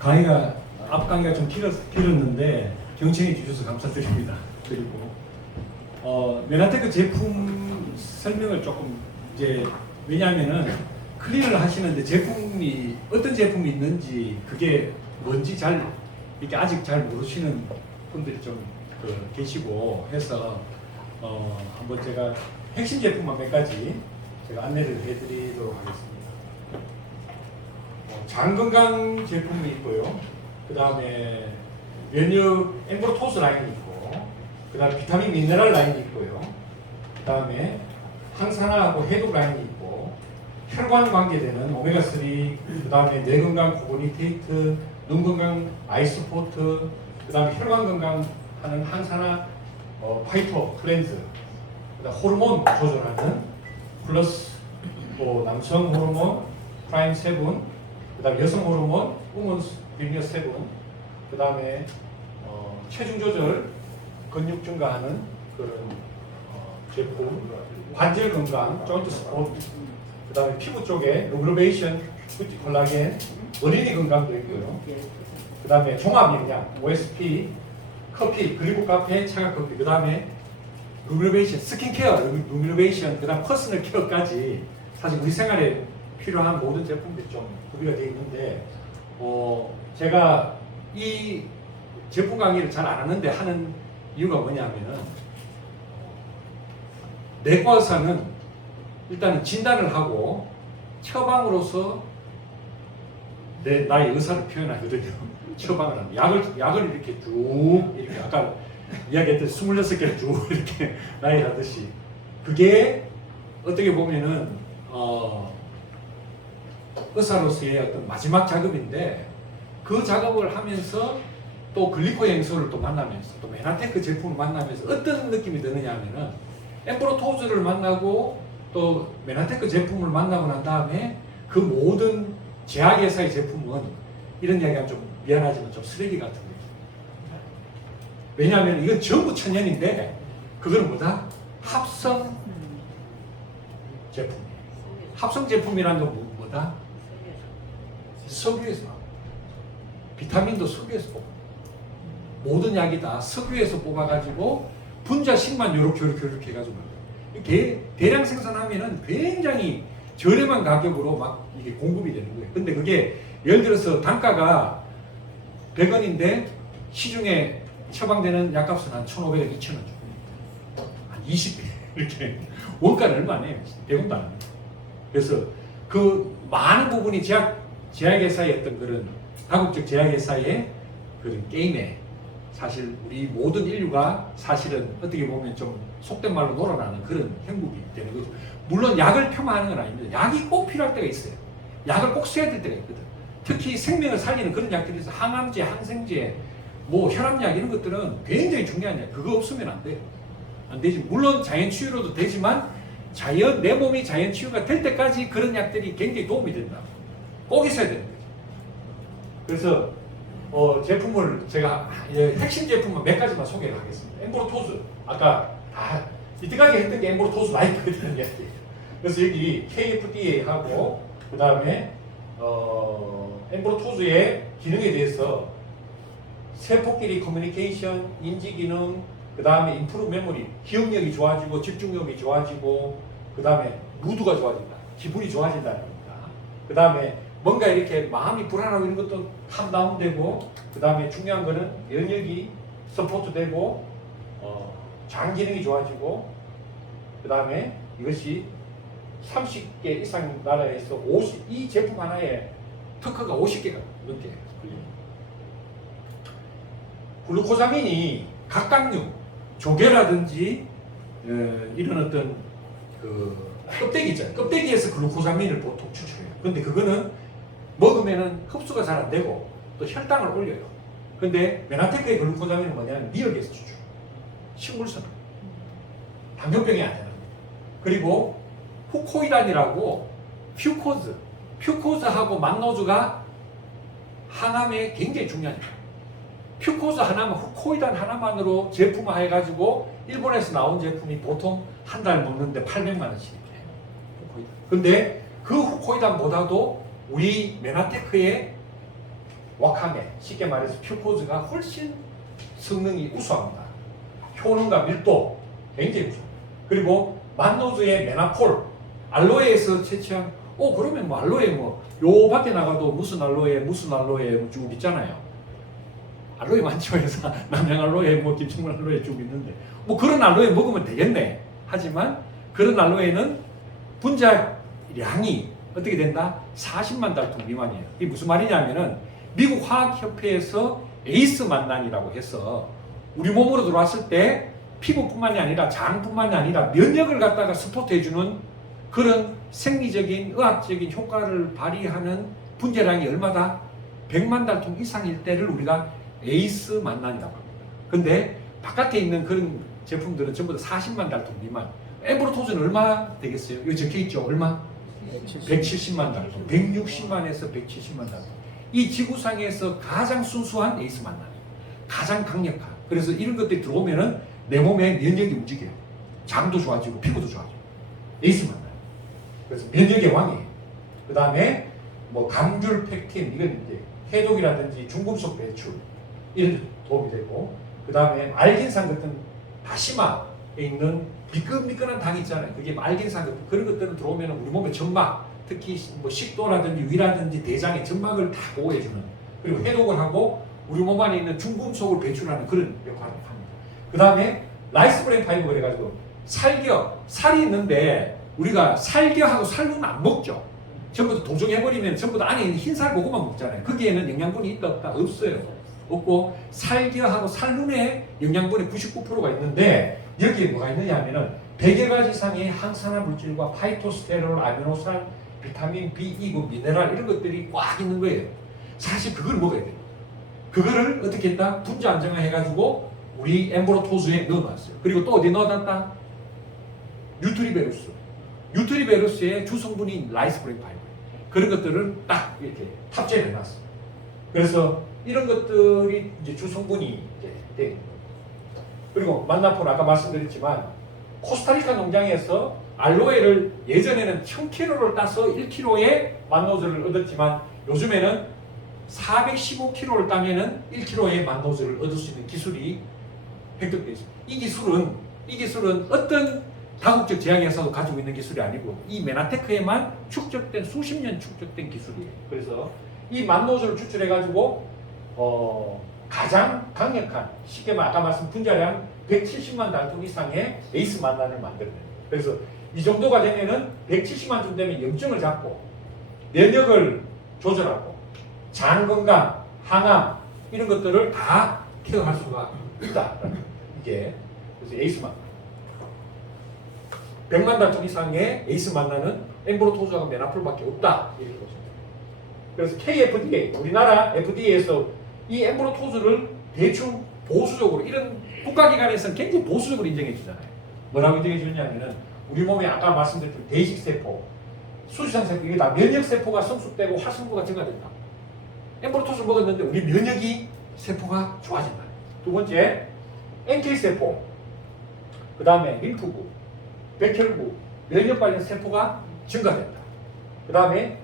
강의가 앞 강의가 좀 길었는데 경청해 주셔서 감사드립니다. 그리고 메나테크 제품 설명을 조금 이제 왜냐하면은 클린을 하시는데 제품이 어떤 제품이 있는지 그게 뭔지 잘 이렇게 아직 잘 모르시는 분들이 좀 계시고 해서 한번 제가 핵심 제품만 몇 가지 제가 안내를 해드리도록 하겠습니다. 장 건강 제품이 있고요. 그 다음에 면역 엠브로토스 라인이 있고, 그 다음에 비타민 미네랄 라인이 있고요. 그 다음에 항산화하고 해독 라인이 있고, 혈관 관계되는 오메가3, 그 다음에 뇌 건강 코그니테이트, 눈 건강 아이스포트, 그 다음에 혈관 건강하는 항산화 파이토 클렌즈, 그 다음 호르몬 조절하는 플러스 또 남성 호르몬 프라임 7, 그 다음에 여성 호르몬 우먼스 비미어 7, 그 다음에 체중 조절 근육 증가하는 그런 제품, 관절 건강 조인트 스포트, 그 다음에 피부 쪽에 루브레이션, 콜라겐, 어린이 건강도 있고요. 그 다음에 종합 영양, OSP, 커피, 그리고 카페, 차가 커피, 그 다음에 루브레이션, 스킨케어, 루브레이션, 그 다음 퍼스널 케어까지 사실 우리 생활에 필요한 모든 제품들이 좀 구비가 되어 있는데 제가 이 제품 강의를 잘 안 하는데 하는 이유가 뭐냐면은 내과 의사는 일단은 진단을 하고 처방으로서 나의 의사를 표현하거든요. 처방을 하면 약을 이렇게 쭉 이렇게 아까 이야기했던 26개를 쭉 이렇게 나열하듯이 그게 어떻게 보면은 의사로서의 어떤 마지막 작업인데 그 작업을 하면서 또 글리코 행소를 또 만나면서 또 메나테크 제품을 만나면서 어떤 느낌이 드느냐 하면은 엠브로토즈를 만나고 또 메나테크 제품을 만나고 난 다음에 그 모든 제약회사의 제품은 이런 이야기하면 좀 미안하지만 좀 쓰레기 같은 거예요. 왜냐하면 이건 전부 천연인데 그건 뭐다? 합성 제품이에요. 합성 제품이라는 건 뭐다? 석유에서 비타민도 석유에서 뽑아. 모든 약이 다 석유에서 뽑아가지고 분자식만 요렇게 해가지고 대량 생산하면은 굉장히 저렴한 가격으로 막 이게 공급이 되는 거예요. 근데 그게 예를 들어서 단가가 100원인데 시중에 처방되는 약값은 한 1,500원, 2,000원 주고 한 20배 이렇게 원가는 얼마네요? 100원도 안 합니다. 그래서 그 많은 부분이 제약회사의 어떤 그런 다국적 제약회사의 그런 게임에 사실 우리 모든 인류가 사실은 어떻게 보면 좀 속된 말로 놀아나는 그런 형국이 되는 거죠. 물론 약을 폄하하는 건 아닙니다. 약이 꼭 필요할 때가 있어요. 약을 꼭 써야 될 때가 있거든. 특히 생명을 살리는 그런 약들이 있어. 항암제, 항생제, 뭐 혈압약 이런 것들은 굉장히 중요한 약. 그거 없으면 안 돼요. 안 되지. 물론 자연치유로도 되지만 내 몸이 자연치유가 될 때까지 그런 약들이 굉장히 도움이 된다. 꼭 있어야 되는 거죠. 그래서 제품을 제가 핵심 제품만 몇 가지만 소개를 하겠습니다. 엠브로토즈 아까 다 이때까지 했던 게 엠브로토즈 라이프거든요. 그래서 여기 KFDA하고 그 다음에 엠브로토즈의 기능에 대해서 세포끼리 커뮤니케이션, 인지 기능, 그 다음에 인프루 메모리, 기억력이 좋아지고 집중력이 좋아지고 그 다음에 무드가 좋아진다, 기분이 좋아진다는 겁니다. 그 다음에 뭔가 이렇게 마음이 불안하고 이런 것도 캄다운되고 그 다음에 중요한 거는 면역이 서포트되고 장 기능이 좋아지고 그 다음에 이것이 30개 이상 나라에서 이 제품 하나에 특허가 50개가 넘게 걸립니다. 글루코사민이 각각류, 조개라든지 이런 어떤 그 껍데기 있잖아요. 껍데기에서 글루코사민을 보통 추출해요. 근데 그거는 먹으면은 흡수가 잘 안 되고 또 혈당을 올려요. 근데 메나테크의 글루코사민은 뭐냐면 미역에서 추출. 식물성. 당뇨병이 안 되는 거예요. 그리고 후코이단이라고 퓨코즈하고 만노즈가 항암에 굉장히 중요한 거예요. 퓨코즈 하나만, 후코이단 하나만으로 제품화해가지고 일본에서 나온 제품이 보통 한 달 먹는데 800만 원씩이에요. 근데 그 후코이단보다도 우리 메나테크의 와카메, 쉽게 말해서 퓨코즈가 훨씬 성능이 우수합니다. 효능과 밀도 굉장히 우수. 그리고 만노즈의 메나폴, 알로에에서 채취한 그러면 뭐 알로에 뭐 요 밖에 나가도 무슨 알로에 쭉 있잖아요. 알로에 많죠. 그래서 남양 알로에 뭐 김청문 알로에 쭉 있는데 뭐 그런 알로에 먹으면 되겠네. 하지만 그런 알로에는 분자량이 어떻게 된다? 40만 달통 미만이에요. 이게 무슨 말이냐면은 미국 화학협회에서 에이스 만난이라고 해서 우리 몸으로 들어왔을 때 피부뿐만이 아니라 장뿐만이 아니라 면역을 갖다가 스포트해주는 그런 생리적인 의학적인 효과를 발휘하는 분자량이 얼마다? 100만 달통 이상일 때를 우리가 에이스 만난이라고 합니다. 근데 바깥에 있는 그런 제품들은 전부 다 40만 달통 미만. 엠브로토즈는 얼마 되겠어요? 여기 적혀있죠? 얼마? 170만 달통. 160만에서 170만 달통. 이 지구상에서 가장 순수한 에이스 만남. 가장 강력한. 그래서 이런 것들이 들어오면은 내 몸에 면역이 움직여요. 장도 좋아지고 피부도 좋아지고. 에이스 만남. 그래서 면역의 왕이에요. 그 다음에 뭐 감귤, 팩틴 이건 이제 해독이라든지 중금속 배출 이런 데 도움이 되고, 그 다음에 알긴산 같은 다시마에 있는 미끈미끈한 당이 있잖아요. 그게 알긴산 같은 그런 것들은 들어오면 우리 몸의 점막, 특히 뭐 식도라든지 위라든지 대장의 점막을 다 보호해주는, 그리고 해독을 하고 우리 몸 안에 있는 중금속을 배출하는 그런 역할을 합니다. 그 다음에 라이스 브레인 파이브 그래가지고 살이 있는데 우리가 살겨하고 살루는 안 먹죠. 전부 다 도정해버리면 전부 다 안에 있는 흰살 고구마 먹잖아요. 거기에는 영양분이 있다 없다? 없어요. 없고 살겨하고 살룬에 영양분의 99%가 있는데 여기에 뭐가 있느냐 하면은 100여 가지 이상의 항산화 물질과 파이토스테롤, 아미노산, 비타민 B2군, 미네랄 이런 것들이 꽉 있는 거예요. 사실 그걸 먹어야 돼요. 그거를 어떻게 했다? 분자 안정화 해가지고 우리 엠브로토즈에 넣어놨어요. 그리고 또 어디 넣어놨다? 뉴트리베루스의 주성분인 라이스 브레인 파이브. 그런 것들을 딱 이렇게 탑재해 놨어요. 그래서 이런 것들이 이제 주성분이 이제 돼. 그리고 만나폰 아까 말씀드렸지만 코스타리카 농장에서 알로에를 예전에는 1000kg를 따서 1kg의 만노즈를 얻었지만 요즘에는 415kg를 따면은 1kg의 만노즈를 얻을 수 있는 기술이 획득되어 있습니다. 이 기술은 어떤 다국적 제약회사도 가지고 있는 기술이 아니고 이 메나테크에만 축적된 수십 년 축적된 기술이에요. 그래서 이 만노즈를 추출해가지고 가장 강력한, 쉽게 말 아까 말씀 분자량 170만 달통 이상의 에이스 만난을 만들어내요. 그래서 이 정도가 되면은 170만쯤 되면 염증을 잡고 면역을 조절하고 장 건강, 항암 이런 것들을 다 케어할 수가 있다. 이게 그래서 에이스 만난. 100만 달통 이상의 에이스 만나는 엠브로토즈하고 메나폴밖에 없다. 이렇게 보시면 됩니다. 그래서 KFDA, 우리나라 FDA에서 이 엠브로토즈를 대충 보수적으로, 이런 국가기관에서는 굉장히 보수적으로 인정해 주잖아요. 뭐라고 인정해 주느냐면은 우리 몸에 아까 말씀드렸던 대식세포, 수지상세포, 이게 다 면역세포가 성숙되고 활성도가 증가된다. 엠브로토즈 먹었는데 우리 면역이 세포가 좋아진다. 두 번째, NK세포, 그 다음에 림프구, 백혈구, 면역 관련 세포가 증가된다. 그 다음에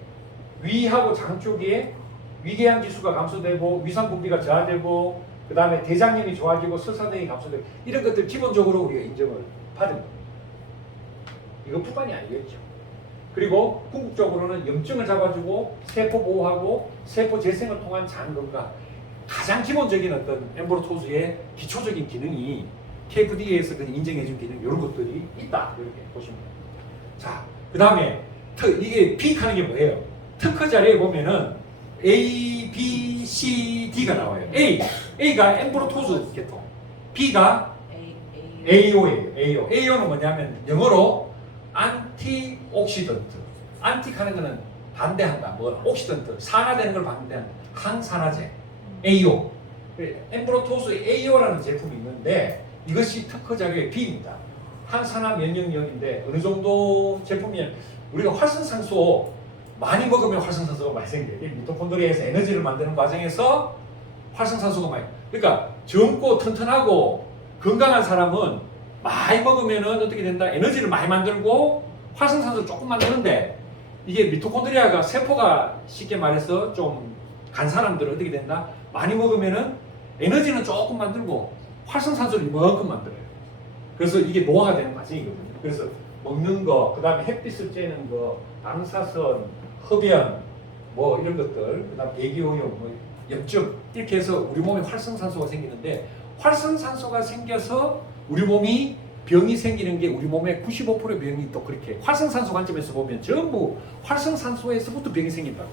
위하고 장 쪽에 위궤양 지수가 감소되고 위산 분비가 저하되고 그 다음에 대장염이 좋아지고 설사등이 감소되고 이런 것들 기본적으로 우리가 인정을 받은 겁니다. 이것뿐만이 아니겠죠. 그리고 궁극적으로는 염증을 잡아주고 세포 보호하고 세포 재생을 통한 장 건강, 가장 기본적인 어떤 엠브로토즈의 기초적인 기능이 KFDA에서 인정해준 기능 이런 것들이 있다 이렇게 보시면 됩니다. 자, 그 다음에 이게 비익하는 게 뭐예요? 특허 자리에 보면은 A, B, C, D가 나와요. A가 엠브로토즈 계통, B가 AO예요. AO는 뭐냐면 영어로 안티옥시던트. 안티하는 거는 반대한다. 뭐 옥시던트, 산화되는 걸 반대한다. 항산화제. AO. 엠브로토즈 AO라는 제품이 있는데 이것이 특허 자료의 B입니다. 항산화 면역력인데 어느 정도 제품이면 우리가 활성산소 많이 먹으면 활성산소가 많이 생겨요. 미토콘드리아에서 에너지를 만드는 과정에서 활성산소가 많이. 그러니까 젊고 튼튼하고 건강한 사람은 많이 먹으면은 어떻게 된다? 에너지를 많이 만들고 활성산소 조금 만드는데 이게 미토콘드리아가 세포가 쉽게 말해서 좀 간 사람들은 어떻게 된다? 많이 먹으면은 에너지는 조금 만들고 활성산소를 이만큼 만들어요. 그래서 이게 노화가 되는 과정이거든요. 그래서 먹는 거, 그 다음에 햇빛을 쬐는 거, 방사선, 흡연, 뭐 이런 것들, 그 다음 대기오염, 뭐 염증 이렇게 해서 우리 몸에 활성산소가 생기는데 활성산소가 생겨서 우리 몸이 병이 생기는 게 우리 몸의 95%의 병이 또 그렇게 활성산소 관점에서 보면 전부 활성산소에서부터 병이 생긴다고.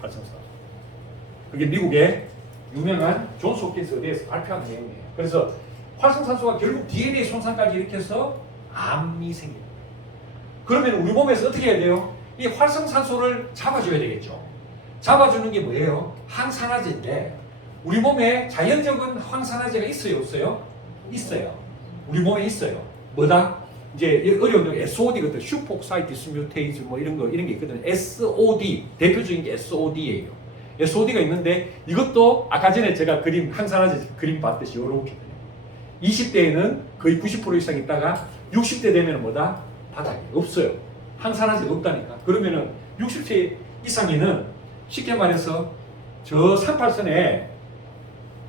활성산소. 그게 미국의 유명한 존스 홉킨스 의대에서 발표한 내용이에요. 그래서 활성산소가 결국 DNA 손상까지 일으켜서 암이 생깁니다. 그러면 우리 몸에서 어떻게 해야 돼요? 이 활성산소를 잡아줘야 되겠죠. 잡아주는 게 뭐예요? 항산화제인데 우리 몸에 자연적인 항산화제가 있어요, 없어요? 있어요. 우리 몸에 있어요. 뭐다? 이제 어려운 게 SOD거든. 슈퍼옥사이드 디스뮤테이즈 뭐 이런 게 있거든. SOD 대표적인 게 SOD예요. SOD가 있는데 이것도 아까 전에 제가 그림 항산화제 그림 봤듯이 이렇게 20대에는 거의 90% 이상 있다가 60대 되면 뭐다? 바닥이 없어요. 항산화제가 없다니까. 그러면은 60세 이상에는 쉽게 말해서 저 38선에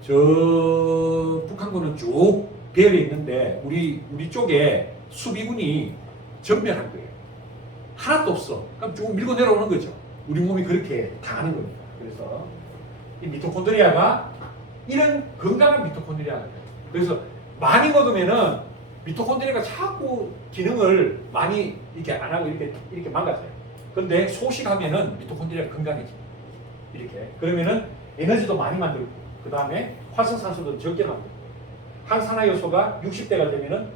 저 북한군은 쭉 배열에 있는데 우리 쪽에 수비군이 전멸한 거예요. 하나도 없어. 그럼 쭉 밀고 내려오는 거죠. 우리 몸이 그렇게 당하는 겁니다. 그래서 이 미토콘드리아가 이런 건강한 미토콘드리아가 돼요. 그래서 많이 먹으면은 미토콘드리아가 자꾸 기능을 많이 이렇게 안 하고 이렇게 망가져요. 근데 소식하면은 미토콘드리아가 건강해집니다. 이렇게. 그러면은 에너지도 많이 만들고, 그 다음에 활성산소도 적게 만들고, 항산화 요소가 60대가 되면은,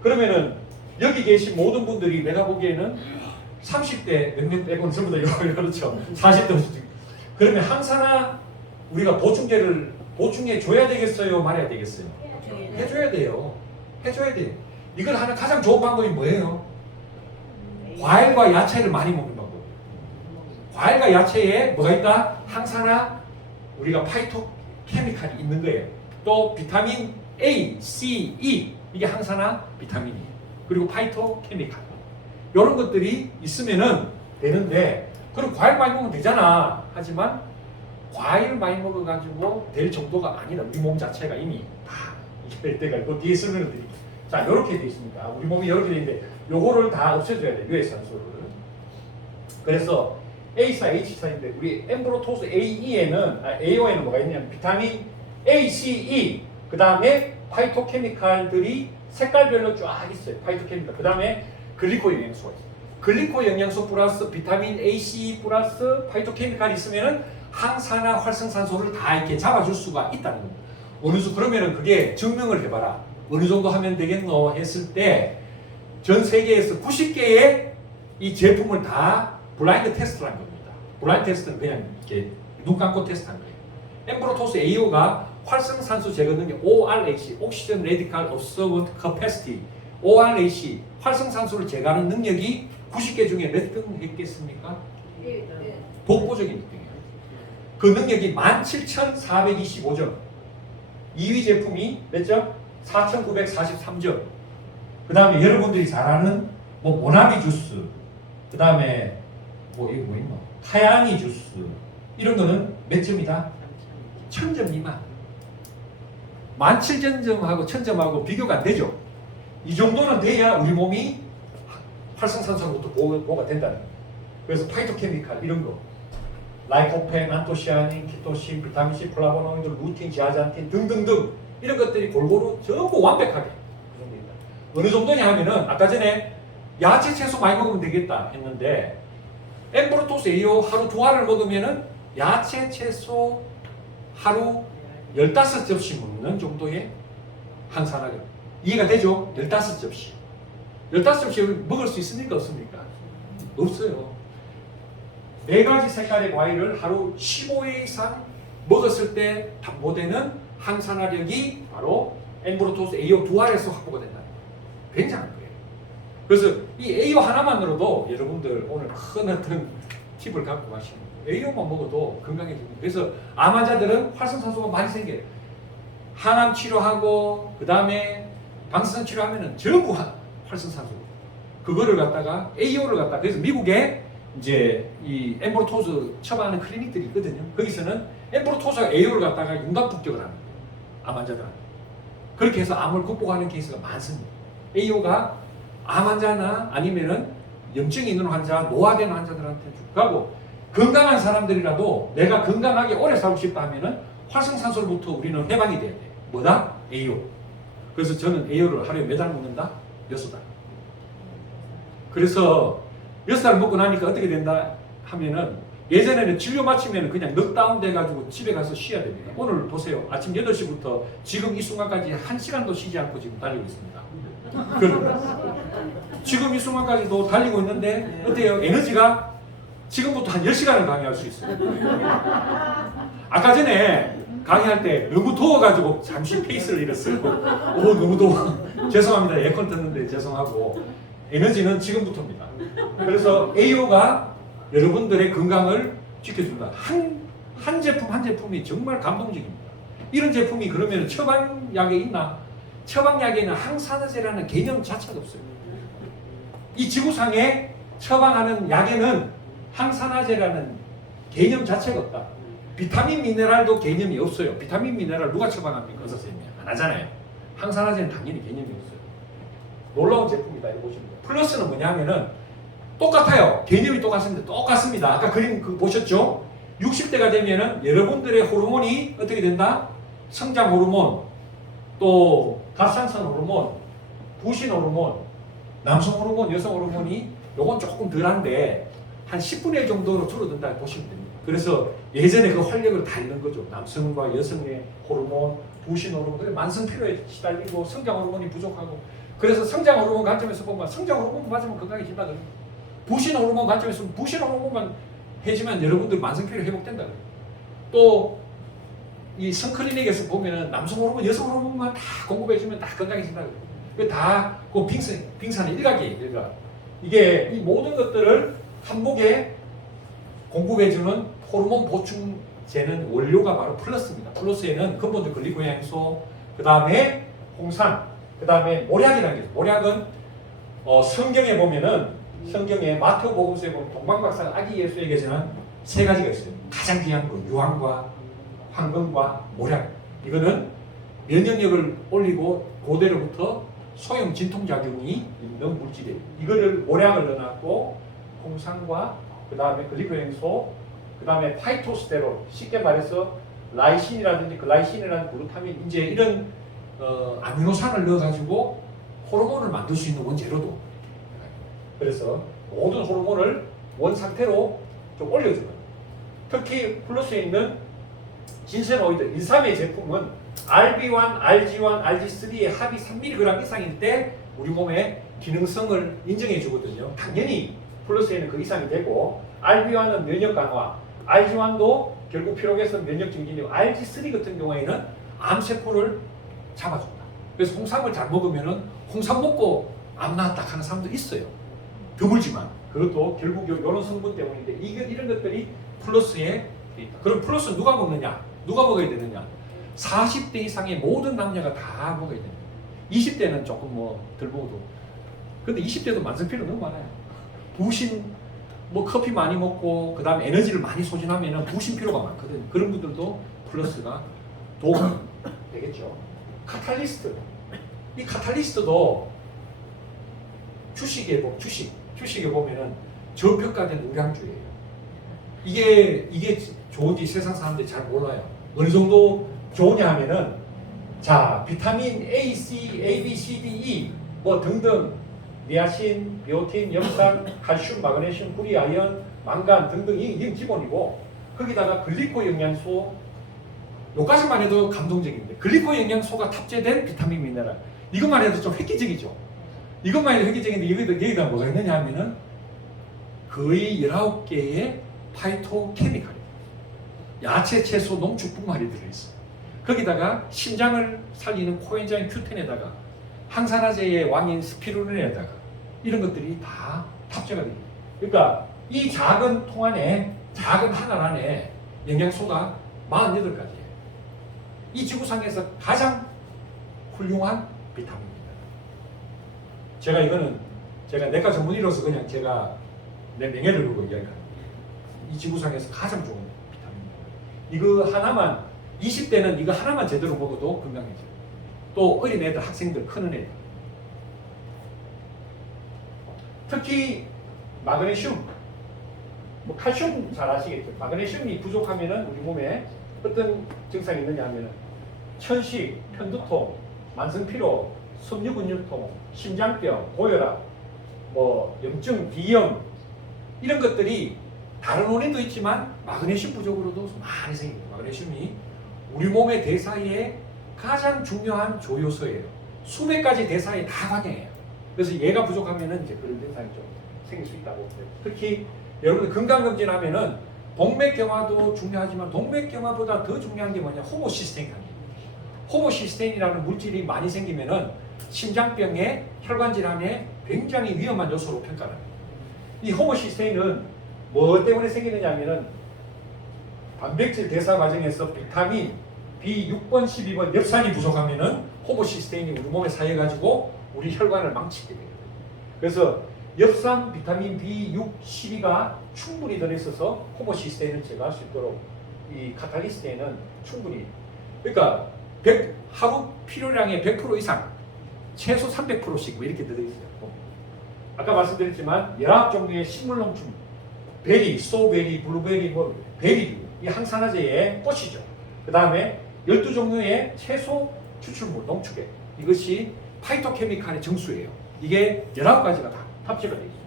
그러면은 여기 계신 모든 분들이 내가 보기에는 30대 몇몇 빼고는 전부 다 이거 그렇죠. 40대. 그러면 항산화 우리가 보충해 줘야 되겠어요? 말해야 되겠어요? 해줘야 돼요. 해줘야 돼요. 이걸 하는 가장 좋은 방법이 뭐예요? 과일과 야채를 많이 먹는 방법. 과일과 야채에 뭐가 있다? 항산화, 우리가 파이토케미칼이 있는 거예요. 또 비타민 A, C, E 이게 항산화 비타민이에요. 그리고 파이토케미칼 이런 것들이 있으면은 되는데 그럼 과일 많이 먹으면 되잖아. 하지만 과일 많이 먹어가지고 될 정도가 아니라 우리 몸 자체가 이미 다 이럴 때가 있고 뒤에 설명을 드릴게요. 자, 이렇게 돼 있습니다. 우리 몸이 이렇게 돼 있는데 요거를 다 없애줘야 돼요. 유해산소를. 그래서 A사, H사인데 우리 엠브로토스 AE에는 AO에는 뭐가 있냐면 비타민 A, C, E 그 다음에 파이토케미칼들이 색깔별로 쫙 있어요. 파이토케미칼. 그 다음에 글리코 영양소가 있어요. 글리코 영양소 플러스 비타민 A, C 플러스 파이토케미칼이 있으면은 항산화 활성산소를 다 이렇게 잡아줄 수가 있다는 겁니다. 어느 정도 그러면은 그게 증명을 해봐라. 어느 정도 하면 되겠노 했을 때 전 세계에서 90개의 이 제품을 다 블라인드 테스트를 한 겁니다. 블라인드 테스트는 그냥 이렇게 눈 감고 테스트한 거예요. 엠브로토스 AO가 활성산소 제거 능력 ORAC, Oxygen Radical Absorbent Capacity, ORAC, 활성산소를 제거하는 능력이 90개 중에 몇 등 했겠습니까? 독보적인 1등이에요. 그 능력이 17,425점. 2위 제품이 몇 점? 4,943점. 그 다음에 여러분들이 잘 아는 뭐 모나미 주스, 그 다음에 뭐 이거 뭐 있노? 타양이 주스 이런 거는 몇 점이다? 1000점 미만. 17,000점하고 1000점하고 비교가 안 되죠. 이 정도는 돼야 우리 몸이 활성산소로부터 보호가 된다는 거예요. 그래서 파이토케미칼 이런 거 라이코펜, 안토시아닌, 키토신, 비타민C, 플라보노이드, 루틴, 지아잔틴 등등등 이런 것들이 골고루 전부 완벽하게 그 정도입니다. 어느 정도냐 하면은 아까 전에 야채 채소 많이 먹으면 되겠다 했는데 엠브로토스 AO 하루 2알을 먹으면은 야채 채소 하루 15접시 먹는 정도의 항산화가 이해가 되죠? 15접시 15접시 먹을 수 있습니까? 없습니까? 없어요. 4가지 색깔의 과일을 하루 15회 이상 먹었을 때 담보되는 항산화력이 바로 엠브로토스 AO 2알에서 확보가 된다. 굉장한 거예요. 그래서 이 AO 하나만으로도 여러분들 오늘 큰 어떤 팁을 갖고 가시는 거예요. AO만 먹어도 건강해집니다. 그래서 암 환자들은 활성산소가 많이 생겨요. 항암 치료하고 그 다음에 방사선 치료하면은 전부 활성산소. 그거를 갖다가 AO를 갖다가 그래서 미국에 이제 이 엠브로토스 처방하는 클리닉들이 있거든요. 거기서는 엠브로토스와 A요를 갖다가 융합 복격을 하는 거예요. 암 환자들한테. 그렇게 해서 암을 극복하는 케이스가 많습니다. A요가 암 환자나 아니면은 염증이 있는 환자, 노화된 환자들한테 주고 하고 건강한 사람들이라도 내가 건강하게 오래 살고 싶다 하면은 활성산소로부터 우리는 해방이 돼야 돼. 뭐다? A요. 그래서 저는 A요를 하루에 몇 알 먹는다? 6알. 그래서 6알 먹고 나니까 어떻게 된다 하면은 예전에는 진료 마치면 그냥 넉다운 돼가지고 집에 가서 쉬어야 됩니다. 오늘 보세요. 아침 8시부터 지금 이 순간까지 1시간도 쉬지 않고 지금 달리고 있습니다. 지금 이 순간까지도 달리고 있는데 어때요? 에너지가 지금부터 한 10시간을 강의할 수 있어요. 아까 전에 강의할 때 너무 더워가지고 잠시 페이스를 잃었어요. 오 너무 더워. 죄송합니다. 에어컨 켰는데 죄송하고 에너지는 지금부터입니다. 그래서 AO가 여러분들의 건강을 지켜준다. 한 제품 한 제품이 정말 감동적입니다. 이런 제품이 그러면 처방약에 있나? 처방약에는 항산화제라는 개념 자체가 없어요. 이 지구상에 처방하는 약에는 항산화제라는 개념 자체가 없다. 비타민 미네랄도 개념이 없어요. 비타민 미네랄 누가 처방합니까? 의사선생님이 안 하잖아요. 항산화제는 당연히 개념이 없어요. 놀라운 제품이다 이거 보시면 돼요. 플러스는 뭐냐면은 똑같아요. 개념이 똑같습니다. 아까 그림 보셨죠? 60대가 되면은 여러분들의 호르몬이 어떻게 된다? 성장 호르몬, 또 갑상선 호르몬, 부신 호르몬, 남성 호르몬, 여성 호르몬이 요건 조금 덜한데 한 10분의 1 정도로 줄어든다 보시면 됩니다. 그래서 예전에 그 활력을 다 잃는 거죠. 남성과 여성의 호르몬, 부신 호르몬, 만성 피로에 시달리고 성장 호르몬이 부족하고 그래서 성장 호르몬 관점에서 보면 성장 호르몬 맞으면 건강해진다 그래요. 부신 호르몬 관점에서 부신 호르몬만 해주면 여러분들 만성 피로 회복된다 그래요. 또 이 성클리닉에서 보면은 남성 호르몬, 여성 호르몬만 다 공급해주면 다 건강해진다 그래요. 그 다 그 빙산의 일각이에요. 일각. 이게 이 모든 것들을 한복에 공급해주는 호르몬 보충제는 원료가 바로 플러스입니다. 플러스에는 근본적 글리코양소, 그 다음에 홍산, 그 다음에 모략이라는 게 있어요. 모략은 성경에 보면은 성경에 마태복음서에 보면 동방박사 아기 예수에게서는 3가지가 있어요. 가장 귀한 거 유황과 황금과 모략. 이거는 면역력을 올리고 고대로부터 소형 진통작용이 있는 물질이에요. 이거를 모략을 넣어놨고 홍산과 그 다음에 글리코행소, 그 다음에 파이토스테롤, 쉽게 말해서 라이신이라든지 글라이신이라는 글루타민, 이제 이런 아미노산을 넣어가지고 호르몬을 만들 수 있는 원재료도. 그래서 모든 호르몬을 원상태로 좀 올려주는. 특히 플러스에 있는 진세노이드, 인삼의 제품은 RB1, RG1, RG3의 합이 3mg 이상일 때 우리 몸의 기능성을 인정해 주거든요. 당연히 플러스에는 그 이상이 되고 RB1은 면역 강화, RG1도 결국 피로개선 면역 증진이고 RG3 같은 경우에는 암세포를 잡아준다. 그래서 홍삼을 잘 먹으면은 홍삼 먹고 암 나았다 하는 사람도 있어요. 드물지만 그것도 결국 이런 성분 때문인데 이런 것들이 플러스에 있다. 그럼 플러스 누가 먹느냐? 누가 먹어야 되느냐? 40대 이상의 모든 남녀가 다 먹어야 됩니다. 20대는 조금 뭐 덜 먹어도. 근데 20대도 만성피로 너무 많아요. 부신, 뭐 커피 많이 먹고 그 다음에 에너지를 많이 소진하면 부신 피로가 많거든요. 그런 분들도 플러스가 도움이 되겠죠. 카탈리스트. 이 카탈리스트도 주식에 보면은 저평가된 우량주예요. 이게 좋은지 세상 사람들이 잘 몰라요. 어느 정도 좋으냐 하면은 자 비타민 A, C, A, B, C, D, E 뭐 등등 니아신, 비오틴, 염산, 칼슘, 마그네슘, 구리, 아연, 망간 등등 이게 기본이고 거기다가 글리코 영양소 요까지만 해도 감동적인데 글리코 영양소가 탑재된 비타민 미네랄 이것만 해도 좀 획기적이죠. 이것만 해도 획기적인데 여기다 뭐가 있느냐 하면은 거의 19개의 파이토케미칼이에요. 야채, 채소, 농축 분말이 들어있어요. 거기다가 심장을 살리는 코엔자임 Q10에다가 항산화제의 왕인 스피루린에다가 이런 것들이 다 탑재가 됩니다. 그러니까 이 작은 통 안에 작은 하늘 안에 영양소가 48가지예요. 이 지구상에서 가장 훌륭한 비타민입니다. 제가 이거는 제가 내과 전문의로서 그냥 제가 내 명예를 걸고 이야기합니다. 이 지구상에서 가장 좋은 비타민. 이거 하나만 20대는 이거 하나만 제대로 먹어도 건강해져요. 또 어린애들, 학생들, 큰 애들. 특히 마그네슘, 뭐 칼슘 잘 아시겠죠? 마그네슘이 부족하면은 우리 몸에 어떤 증상이 있느냐 하면은 천식, 편두통, 만성피로, 섬유근육통, 심장병, 고혈압, 뭐 염증, 비염 이런 것들이 다른 원인도 있지만 마그네슘 부족으로도 많이 생깁니다. 마그네슘이 우리 몸의 대사에 가장 중요한 조효소예요. 수백 가지 대사에 다 관여해요. 그래서 얘가 부족하면은 이제 그런 현상이 좀 생길 수 있다고 해요. 특히 여러분 건강검진하면은 동맥경화도 중요하지만 동맥경화보다 더 중요한 게 뭐냐? 호모시스테인. 호모시스테인이라는 물질이 많이 생기면은 심장병에 혈관 질환에 굉장히 위험한 요소로 평가를 해요. 이 호모시스테인은 뭐 때문에 생기느냐 하면은 단백질 대사 과정에서 비타민 B6번, 12번 엽산이 부족하면은 호모시스테인이 우리 몸에 쌓여가지고 우리 혈관을 망치게 돼요. 그래서 엽산, 비타민 B6, 12가 충분히 들어있어서 호모시스테인을 제거할 수 있도록 이 카탈리스트에는 충분히 그러니까 하루 필요량의 100% 이상 최소 300%씩 뭐 이렇게 들어있어요. 아까 말씀드렸지만 19종류의 식물농축 베리, 스트로베리, 블루베리, 뭐 베리류 이 항산화제의 꽃이죠. 그 다음에 12종류의 채소 추출물, 농축액 이것이 파이토케미칼의 정수예요. 이게 19가지가 다 탑재가 되어 있습니다.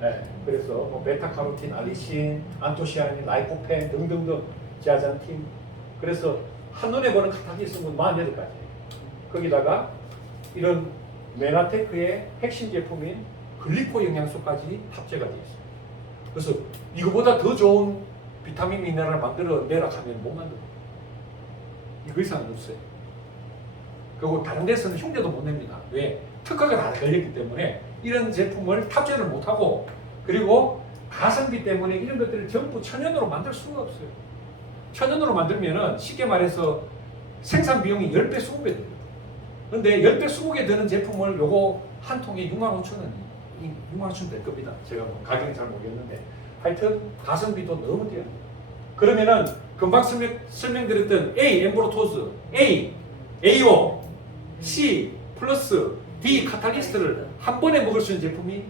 네, 그래서 뭐 베타카로틴, 알리신, 안토시아닌, 라이코펜 등등등 지아잔틴 그래서 한눈에 보는 카타키스는 48가지 거기다가 이런 메나테크의 핵심 제품인 글리코 영양소까지 탑재가 되어 있습니다. 그래서 이거보다 더 좋은 비타민 미네랄을 만들어내라 하면 못 만들어요. 이거 이상은 없어요. 그리고 다른 데서는 흉내도 못 냅니다. 왜? 특허가 다 걸렸기 때문에 이런 제품을 탑재를 못하고 그리고 가성비 때문에 이런 것들을 전부 천연으로 만들 수가 없어요. 천연으로 만들면은 쉽게 말해서 생산 비용이 10배, 20배 됩니다. 그런데 10배, 20배 드는 제품을 요거 한 통에 65,000원, 65,000원 될 겁니다. 제가 뭐 가격은 잘 모르겠는데 하여튼 가성비도 너무 뛰어납니다. 그러면은 금방 설명드렸던 A, 엠브로토즈, A, AO, C, 플러스 D, 카탈리스트를 한 번에 먹을 수 있는 제품이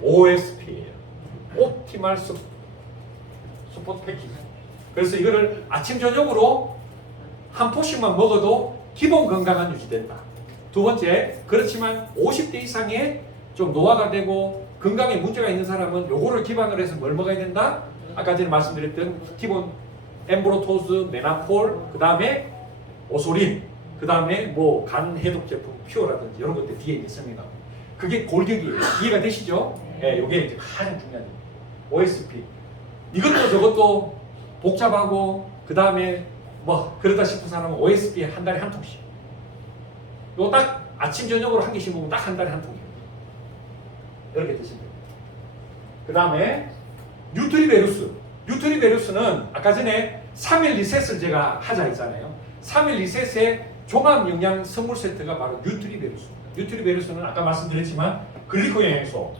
OSP예요. 옵티말 서포트 패키지. 그래서 이거를 아침, 저녁으로 한 포씩만 먹어도 기본 건강은 유지된다. 두 번째, 그렇지만 50대 이상의 좀 노화가 되고 건강에 문제가 있는 사람은 요거를 기반으로 해서 뭘 먹어야 된다? 아까 전에 말씀드렸던 기본 엠브로토즈, 메나폴, 그 다음에 오소린, 그 다음에 뭐 간 해독 제품 퓨어라든지 이런 것들 뒤에 있습니다. 그게 골격이에요. 이해가 되시죠? 네, 요게 이제 가장 중요한 OSP. 이것도 저것도 복잡하고 그 다음에 뭐 그러다 싶은 사람은 OSP 한 달에 한 통씩. 요 딱 아침 저녁으로 한 개씩 먹으면 딱 한 달에 한 통이에요. 이렇게 드시면 돼요. 그 다음에 뉴트리베루스. 뉴트리베루스는 아까 전에 3일 리셋을 제가 하자 했잖아요. 3일 리셋의 종합 영양 선물 세트가 바로 뉴트리베루스입니다. 뉴트리베루스는 아까 말씀드렸지만 글리코 영양소,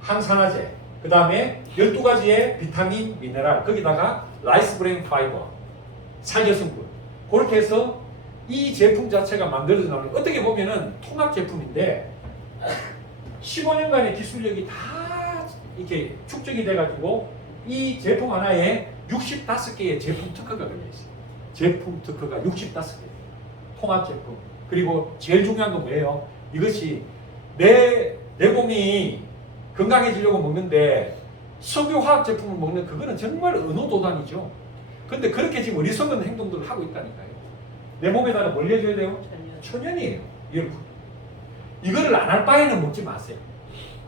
항산화제, 그 다음에 12가지의 비타민, 미네랄, 거기다가 라이스 브레인 파이버, 살겨성분. 그렇게 해서 이 제품 자체가 만들어져 나오는 어떻게 보면은 통합 제품인데 15년간의 기술력이 다 이렇게 축적이 돼가지고 이 제품 하나에 65개의 제품 특허가 걸려있어요. 제품 특허가 65개. 통합 제품. 그리고 제일 중요한 건 뭐예요? 이것이 내 몸이 건강해지려고 먹는데 석유화학 제품을 먹는 그거는 정말 은호도단이죠. 근데 그렇게 지금 어리석은 행동들을 하고 있다니까요. 내 몸에다가 뭘 해줘야 돼요? 천연이에요. 이거를 안 할 바에는 먹지 마세요.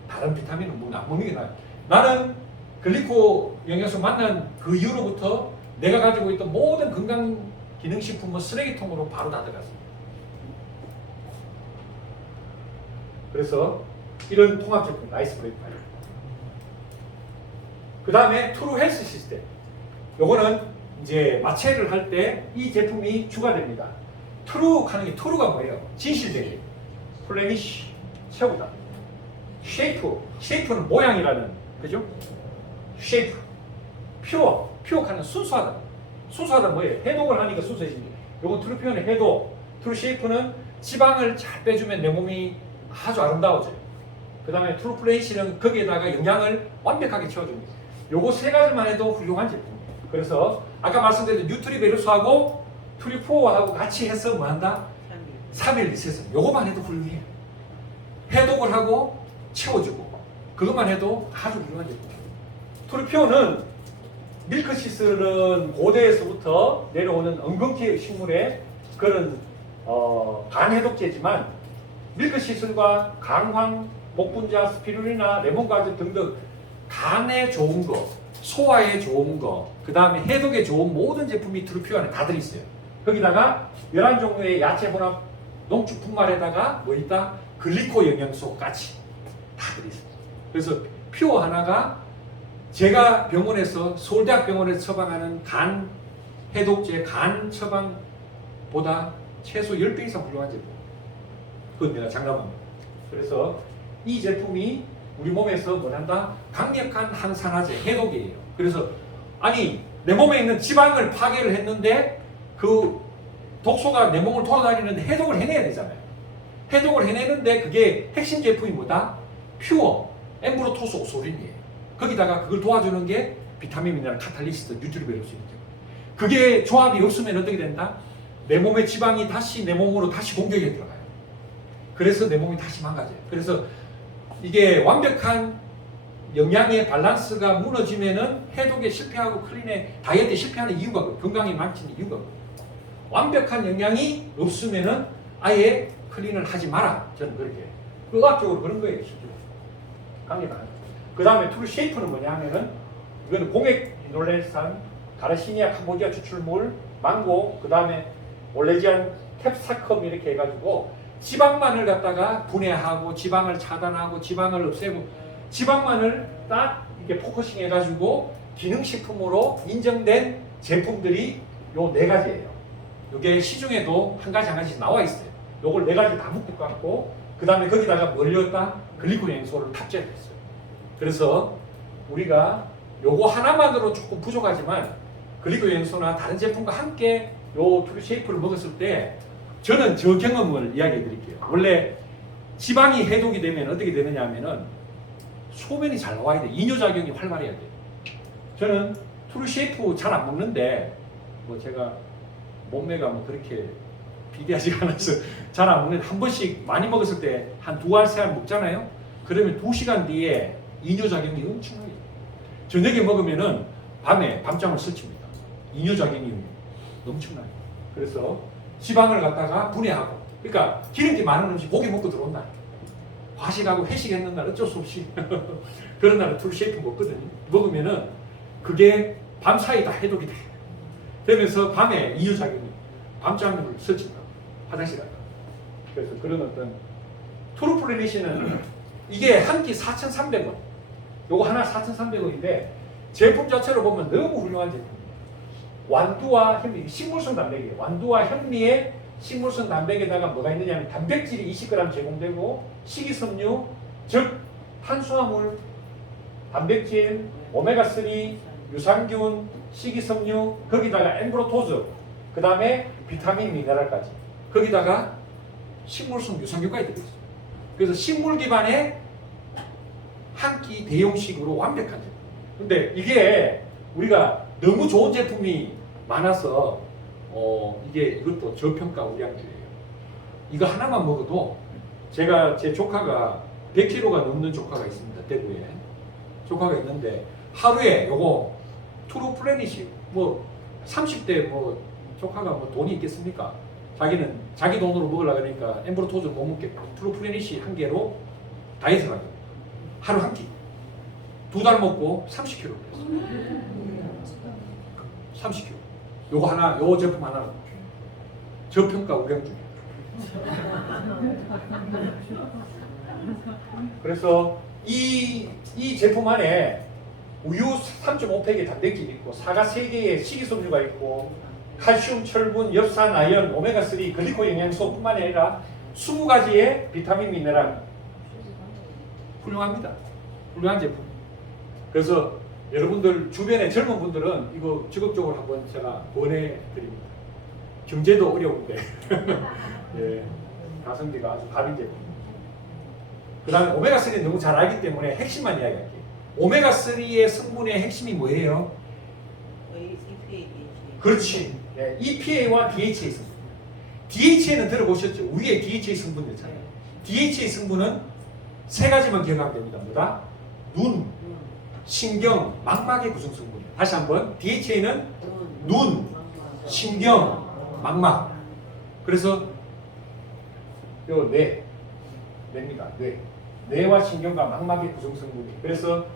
다른 비타민은 뭐 안 먹는 게 나아요. 나는 글리코 영양소 만난 그 이후로부터 내가 가지고 있던 모든 건강 기능식품은 쓰레기통으로 바로 다 들어갔습니다. 그래서 이런 통합 제품 라이스 브레이크 파이어. 그 다음에 트루 헬스 시스템. 요거는 이제 마취를 할 때 이 제품이 추가됩니다. 트루 하는 게 트루가 뭐예요? 진실되게. 플레미쉬 채우다. 쉐이프는 모양이라는, 그죠? 쉐이프, 퓨어하는 순수하다. 순수하다 뭐예요? 해독을 하니까 순수해지지. 요건 트루퓨어는 해독, 트루쉐이프는 지방을 잘 빼주면 내 몸이 아주 아름다워져요. 그 다음에 트루플레이시는 거기에다가 영양을 완벽하게 채워줍니다. 요거 세 가지만 해도 훌륭한 제품이에요. 그래서 아까 말씀드린 뉴트리베루스하고 트루푸어하고 같이 해서 뭐 한다? 3일 리셋은 요거만 해도 훌륭해요. 해독을 하고 채워주고 그것만 해도 아주 훌륭한 제품이에요. 트루퓨어는 밀크시슬은 고대에서부터 내려오는 엉겅퀴 식물의 그런 간해독제지만 밀크시슬과 강황, 복분자, 스피루리나, 레몬가드 등등 간에 좋은 거, 소화에 좋은 거, 그 다음에 해독에 좋은 모든 제품이 트루퓨어 안에 다 들어있어요. 거기다가 11종류의 야채 혼합 농축 분말에다가 뭐 있다? 글리코 영양소까지 다 들어있어요. 그래서 퓨어 하나가 제가 병원에서 서울대학병원에서 처방하는 간 해독제, 간 처방보다 최소 10배 이상 훌륭한 제품. 그건 내가 장담합니다. 그래서 이 제품이 우리 몸에서 뭐한다? 강력한 항산화제, 해독이에요. 그래서 아니 내 몸에 있는 지방을 파괴를 했는데 그 독소가 내 몸을 돌아다니는데 해독을 해내야 되잖아요. 해독을 해내는데 그게 핵심 제품이 뭐다? 퓨어, 엠브로토스 오소린이에요. 거기다가 그걸 도와주는 게 비타민, 미네랄, 카탈리스트, 뉴트리베루스입니다. 그게 조합이 없으면 어떻게 된다? 내 몸의 지방이 다시 내 몸으로 다시 공격에 들어가요. 그래서 내 몸이 다시 망가져요. 그래서 이게 완벽한 영양의 밸런스가 무너지면은 해독에 실패하고 클린에 다이어트에 실패하는 이유가 그래요. 건강에 망치는 이유가 그래요. 완벽한 영양이 없으면은 아예 클린을 하지 마라. 저는 그렇게 해요. 의학적으로 그런 거예요. 실제로. 강력한. 그 다음에 트루쉐이프는 뭐냐 하면은 이거는 공액 인돌레산, 가르시니아 캄보디아 추출물, 망고, 그 다음에 올레지안 캡사컴 이렇게 해가지고 지방만을 갖다가 분해하고 지방을 차단하고 지방을 없애고 지방만을 딱 이렇게 포커싱 해가지고 기능식품으로 인정된 제품들이 요 4가지예요. 요게 시중에도 한 가지 나와 있어요. 요걸 4가지 다 묶어갖고 그 다음에 거기다가 뭘 넣었다? 글리코 영양소를 탑재했어요. 그래서 우리가 요거 하나만으로 조금 부족하지만 글리코 영양소나 다른 제품과 함께 요 트루쉐이프를 먹었을 때 저는 저 경험을 이야기해 드릴게요. 원래 지방이 해독이 되면 어떻게 되느냐 하면은 소변이 잘 나와야 돼. 이뇨작용이 활발해야 돼. 저는 트루쉐이프 잘 안 먹는데 뭐 제가 몸매가 뭐 그렇게 비대하지가 않아서 잘 안 먹는데 한 번씩 많이 먹었을 때 한 2알, 3알 먹잖아요. 그러면 2시간 뒤에 이뇨작용이 엄청나게 저녁에 먹으면은 밤에 밤잠을 설칩니다. 이뇨작용이 엄청나요. 그래서 지방을 갖다가 분해하고 그러니까 기름기 많은 음식 고기 먹고 들어온 날 과식하고 회식했는 날 어쩔 수 없이 그런 날은 트루쉐이프 먹거든요. 먹으면은 그게 밤 사이 다 해독이 돼. 되면서 밤에 이뇨작용이 밤잠을 설친다. 화장실 갔다. 그래서 그런 어떤 트루플레니시는 이게 한 끼 4,300원. 요거 하나 4,300원인데 제품 자체로 보면 너무 훌륭한 제품이에요. 완두와 현미, 식물성 단백이에요. 완두와 현미의 식물성 단백에다가 뭐가 있느냐면 단백질이 20g 제공되고 식이섬유, 즉 탄수화물, 단백질, 오메가3, 유산균, 식이섬유, 거기다가 엠브로토즈, 그 다음에 비타민, 미네랄까지. 거기다가 식물성 유산균까지 들어있어요. 그래서 식물 기반의 한 끼 대용식으로 완벽한 제품. 근데 이게 우리가 너무 좋은 제품이 많아서 이게 이것도 저평가 우량주예요. 이거 하나만 먹어도 제가 제 조카가 100kg가 넘는 조카가 있습니다. 대구에 조카가 있는데 하루에 요거 트루플래닛이 뭐 30대 뭐 조카가 뭐 돈이 있겠습니까? 자기는 자기 돈으로 먹으려고 하니까 엠브로토즈를 못 먹겠고 트루플래닛이 한 개로 다이어트를 하고 하루 한 끼. 2달 먹고 30kg 됐어요. 30kg. 요거 하나, 요 제품 하나 저평가 우량주예요. 그래서 이 제품 안에 우유 3.5팩의 단백질이 있고 사과 3개의 식이섬유가 있고 칼슘, 철분, 엽산, 아연, 오메가3, 글리코 영양소뿐만 아니라 20가지의 비타민, 미네랄 훌륭합니다. 훌륭한 제품. 그래서 여러분들 주변에 젊은 분들은 이거 적극적으로 한번 제가 권해드립니다. 경제도 어려운데 예, 가성비가 아주 갑인 제품. 그 다음에 오메가3는 너무 잘 알기 때문에 핵심만 이야기할게요. 오메가3의 성분의 핵심이 뭐예요? EPA, 그렇지. 네, EPA와 DHA 성분. DHA는 들어보셨죠? 위에 DHA 성분 있잖아요. DHA 성분은 세 가지만 기억하면 됩니다. 뭐다? 눈, 신경, 망막의 구성 성분이에요. 다시 한번. DHA는 눈, 신경, 망막. 그래서 요 뇌입니다. 뇌와 신경과 망막의 구성 성분이에요. 그래서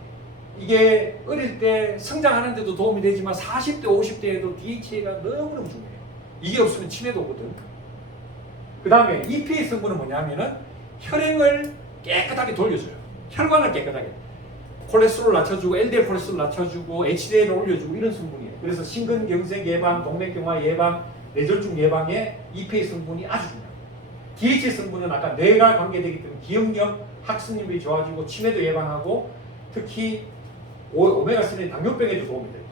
이게 어릴 때 성장하는 데도 도움이 되지만 40대, 50대에도 DHA가 너무너무 중요해요. 이게 없으면 치매도 오거든. 그 다음에 EPA 성분은 뭐냐면은 혈행을 깨끗하게 돌려줘요. 혈관을 깨끗하게. 콜레스테롤 낮춰주고, LDL 콜레스테롤 낮춰주고, HDL을 올려주고 이런 성분이에요. 그래서 심근경색 예방, 동맥경화 예방, 뇌졸중 예방에 EPA 성분이 아주 중요해요. DHA 성분은 아까 뇌가 관계되기 때문에 기억력, 학습력이 좋아지고 치매도 예방하고 특히 오메가3는 당뇨병에도 도움이 돼요.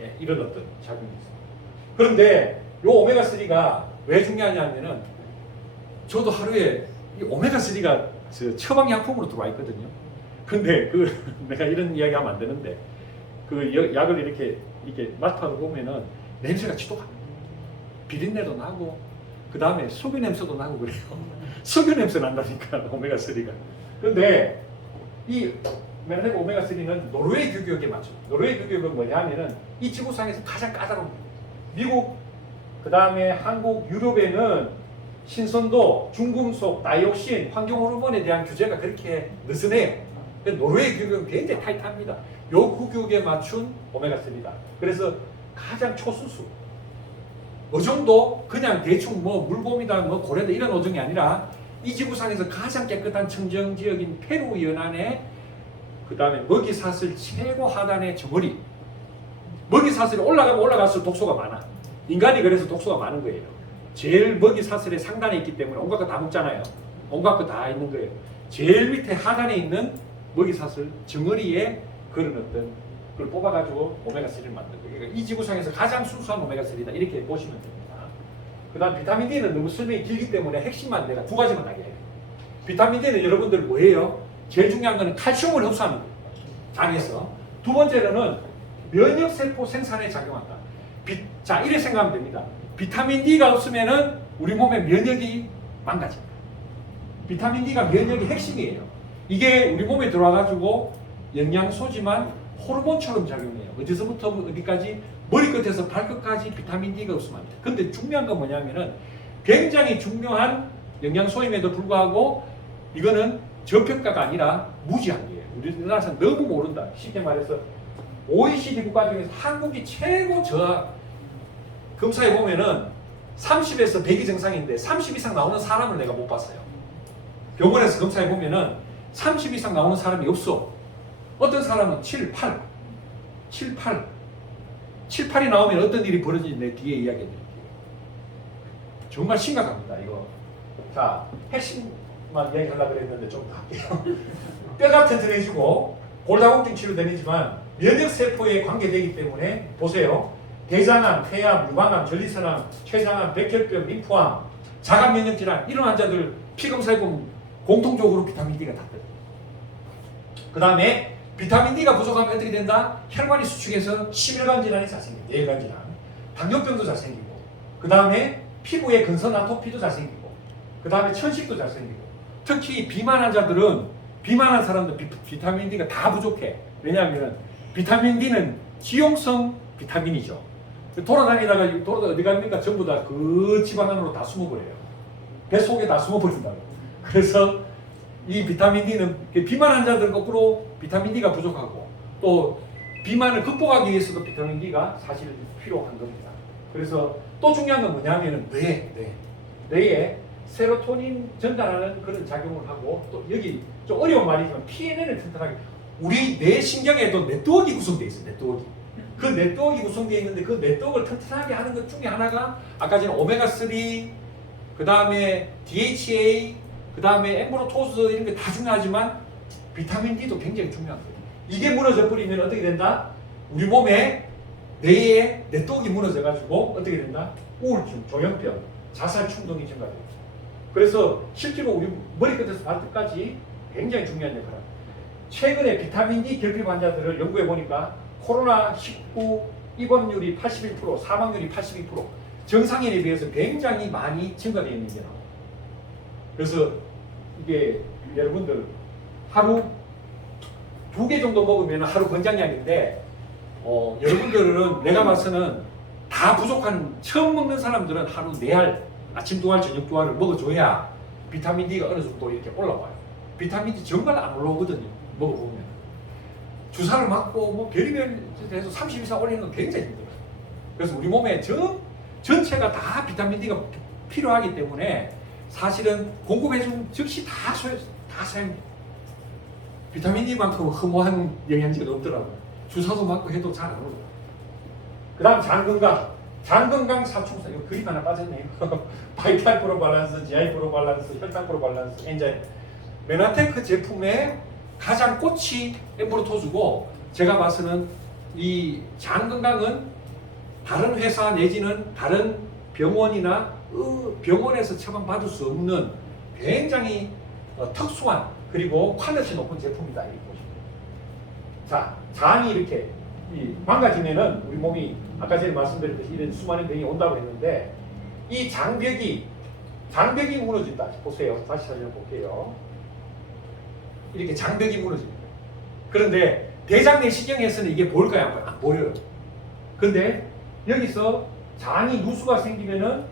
예, 이런 어떤 작용이 있어요. 그런데 이 오메가3가 왜 중요하냐면은 저도 하루에 이 오메가3가 처방약품으로 들어와 있거든요. 근데 내가 이런 이야기 하면 안 되는데 약을 이렇게 맡아보면은 냄새가 지독합니다. 비린내도 나고 그 다음에 석유 냄새도 나고 그래요. 석유 냄새 난다니까 오메가3가. 그런데 이 메라닉 오메가3는 노르웨이 규격에 맞죠. 노르웨이 규격은 뭐냐면은 이 지구상에서 가장 까다로운 미국, 그 다음에 한국, 유럽에는 신선도, 중금속, 다이옥신, 환경호르몬에 대한 규제가 그렇게 느슨해요. 노르웨이 규격은 굉장히 타이트합니다. 요 규격에 맞춘 오메가3다. 그래서 가장 초수수. 어종도 그냥 대충 뭐 물곰이다, 뭐 고래다 이런 어종이 아니라 이 지구상에서 가장 깨끗한 청정 지역인 페루 연안에 그 다음에 먹이사슬 최고 하단의 저고리. 먹이사슬이 올라가면 올라갈수록 독소가 많아. 인간이 그래서 독소가 많은 거예요. 제일 먹이사슬의 상단에 있기 때문에 온갖 거 다 먹잖아요. 온갖 거 다 있는 거예요. 제일 밑에 하단에 있는 먹이사슬 정어리에 그런 어떤 그걸 뽑아가지고 오메가3를 만든 거예요. 그러니까 이 지구상에서 가장 순수한 오메가3다 이렇게 보시면 됩니다. 그 다음 비타민 D는 너무 설명이 길기 때문에 핵심만 내가 두 가지만 하게 해요. 비타민 D는 여러분들 뭐예요? 제일 중요한 거는 칼슘을 흡수하는 거예요. 장에서. 두 번째로는 면역세포 생산에 작용한다. 자, 이렇게 생각하면 됩니다. 비타민 D가 없으면은 우리 몸의 면역이 망가집니다. 비타민 D가 면역의 핵심이에요. 이게 우리 몸에 들어와가지고 영양소지만 호르몬처럼 작용해요. 어디서부터 어디까지 머리끝에서 발끝까지 비타민 D가 없으면 안 돼요. 근데 중요한 건 뭐냐면은 굉장히 중요한 영양소임에도 불구하고 이거는 저평가가 아니라 무지한 거예요. 우리나라에서 너무 모른다. 쉽게 말해서 OECD 국가 중에서 한국이 최고 저하 검사해 보면은 30에서 100이 정상인데 30 이상 나오는 사람을 내가 못 봤어요. 병원에서 검사해 보면은 30 이상 나오는 사람이 없어. 어떤 사람은 7, 8, 8이 나오면 어떤 일이 벌어지는지 내 뒤에 이야기해 드릴게요. 정말 심각합니다, 이거. 자, 핵심만 이야기하려고 그랬는데 좀 더 할게요. 뼈가 튼튼해지고 골다공증 치료되지만 면역세포에 관계되기 때문에 보세요. 대장암, 폐암, 유방암, 전리선암, 췌장암, 백혈병, 림프암, 자가면역질환 이런 환자들 피검사해보면 공통적으로 비타민 D가 닿거든요. 그 다음에 비타민 D가 부족하면 어떻게 된다? 혈관이 수축해서 심혈관 질환이 잘 생기고, 뇌혈관 질환, 당뇨병도 잘 생기고, 그 다음에 피부에 근선 아토피도 잘 생기고, 그 다음에 천식도 잘 생기고, 특히 비만 환자들은 비만한 사람들 비타민 D가 다 부족해. 왜냐하면 비타민 D는 지용성 비타민이죠. 돌아다니다가 어디 갑니까? 전부 다 그 지방 안으로 다 숨어버려요. 배 속에 다 숨어버린다고. 그래서 이 비타민 D는 비만 환자들 거꾸로 비타민 D가 부족하고 또 비만을 극복하기 위해서도 비타민 D가 사실 필요한 겁니다. 그래서 또 중요한 건 뭐냐면은 뇌에 세로토닌 전달하는 그런 작용을 하고 또 여기 좀 어려운 말이지만 PNN을 튼튼하게 우리 뇌 신경에도 네트워크가 구성되어 있어요. 그 네트워크가 구성되어 있는데 그 네트워크를 튼튼하게 하는 것 중에 하나가 아까 전에 오메가3 그 다음에 DHA 그 다음에 엠브로토스 이런 게 다 중요하지만 비타민 D도 굉장히 중요한 거예요. 이게 무너져 버리면 어떻게 된다? 우리 몸에 뇌에 내독이 무너져 가지고 어떻게 된다? 우울증, 조현병, 자살 충동이 증가돼요. 그래서 실제로 우리 머리끝에서 발끝까지 굉장히 중요한 역할을 합니다. 최근에 비타민 D 결핍 환자들을 연구해 보니까 코로나19 입원율이 81%, 사망률이 82%, 정상인에 비해서 굉장히 많이 증가되어 있는 게 나와요. 그래서 이게 여러분들 하루 2개 정도 먹으면 하루 권장량인데 여러분들은 내가 봐서는 다 부족한 처음 먹는 사람들은 하루 4알 아침 2알 저녁 2알을 먹어줘야 비타민 D가 어느 정도 이렇게 올라와요. 비타민 D 정말 안 올라오거든요. 먹어보면 주사를 맞고 뭐 별의별 해서 30 이상 올리는 건 굉장히 힘들어요. 그래서 우리 몸에 전체가 다 비타민 D가 필요하기 때문에 사실은 공급해준 즉시 다 사용돼요. 비타민 D만큼 허무한 영양제가 없더라고요. 주사도 맞고 해도 잘 안 올라요. 그 다음 장 건강 사충성. 이거 그림 하나 빠졌네요. 바이탈 프로 밸런스, GI 프로 밸런스, 혈당 프로 밸런스, 엔자임. 메나테크 제품의 가장 꽃이 엠브로토즈고, 제가 봐서는 이 장 건강은 다른 회사 내지는 다른 병원이나 병원에서 처방받을 수 없는 굉장히 특수한 그리고 퀄리티 높은 제품이다 이렇게 보시면 돼요. 자, 장이 이렇게 망가지면은 우리 몸이 아까 전에 말씀드렸듯이 이런 수많은 병이 온다고 했는데, 이 장벽이 무너진다. 보세요. 다시 살려볼게요. 이렇게 장벽이 무너집니다. 그런데 대장 내시경에서는 이게 보일까요? 안 보여요. 근데 여기서 장이 누수가 생기면은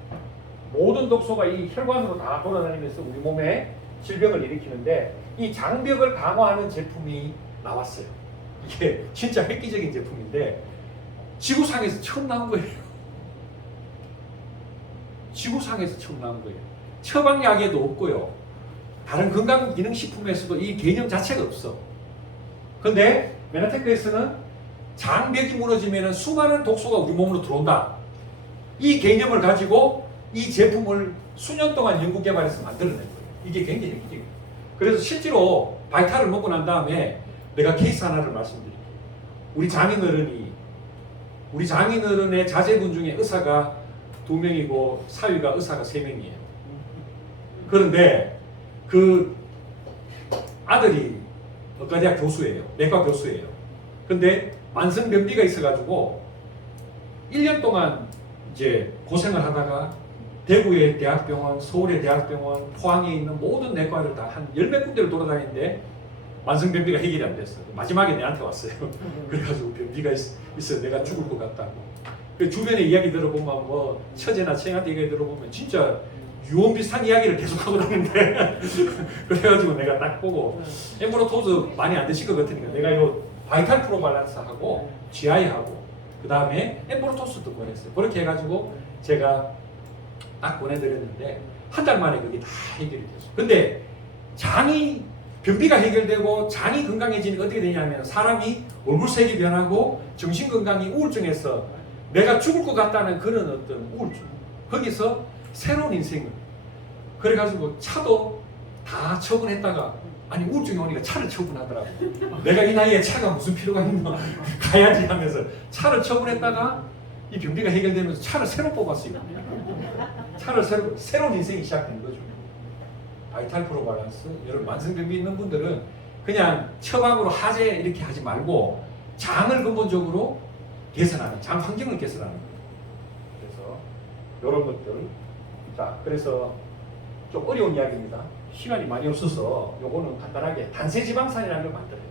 모든 독소가 이 혈관으로 다 돌아다니면서 우리 몸에 질병을 일으키는데, 이 장벽을 강화하는 제품이 나왔어요. 이게 진짜 획기적인 제품인데 지구상에서 처음 나온 거예요. 지구상에서 처음 나온 거예요. 처방약에도 없고요. 다른 건강기능식품에서도 이 개념 자체가 없어. 근데 메나테크에서는 장벽이 무너지면 수많은 독소가 우리 몸으로 들어온다. 이 개념을 가지고 이 제품을 수년 동안 연구 개발해서 만들어낸 거예요. 이게 굉장히 획기적이에요. 그래서 실제로 바이탈을 먹고 난 다음에 내가 케이스 하나를 말씀드릴게요. 우리 장인어른의 자제분 중에 의사가 2명이고 사위가 의사가 3명이에요. 그런데 그 아들이 의과대학 교수예요. 내과 교수예요. 근데 만성변비가 있어가지고 1년 동안 이제 고생을 하다가 대구의 대학병원, 서울의 대학병원, 포항에 있는 모든 내과를 다 한 10몇 군데를 돌아다니는데 만성변비가 해결이 안 됐어요. 마지막에 내한테 왔어요. 그래가지고 변비가 있어 내가 죽을 것 같다고. 그 주변에 이야기 들어보면 뭐 처제나 친한테 얘기 들어보면 진짜 유언 비슷한 이야기를 계속하고 다니는데 그래가지고 내가 딱 보고 엠브로토즈 많이 안 드실 것 같으니까 내가 이 바이탈 프로 밸런스하고 GI하고 그 다음에 엠브로토스도 보냈어요. 그렇게 해가지고 제가 딱 보내드렸는데 한 달 만에 그게 다 해결이 됐어요. 근데 변비가 해결되고 장이 건강해지니까 어떻게 되냐면 사람이 얼굴색이 변하고 정신건강이 우울증에서 내가 죽을 것 같다는 그런 어떤 우울증, 거기서 새로운 인생을, 그래가지고 차도 다 처분했다가 아니 우울증이 오니까 차를 처분하더라고. 내가 이 나이에 차가 무슨 필요가 있나 가야지 하면서 차를 처분했다가 이 변비가 해결되면서 차를 새로 뽑았어요. 차를 새로운 인생이 시작된 거죠. 바이탈 프로 밸런스. 여러분 만성변비 있는 분들은 그냥 처방으로 하재 이렇게 하지 말고 장을 근본적으로 개선하는, 장 환경을 개선하는 거예요. 그래서 이런 것들. 자, 그래서 좀 어려운 이야기입니다. 시간이 많이 없어서 요거는 간단하게 단세지방산이라는 걸 만들어요.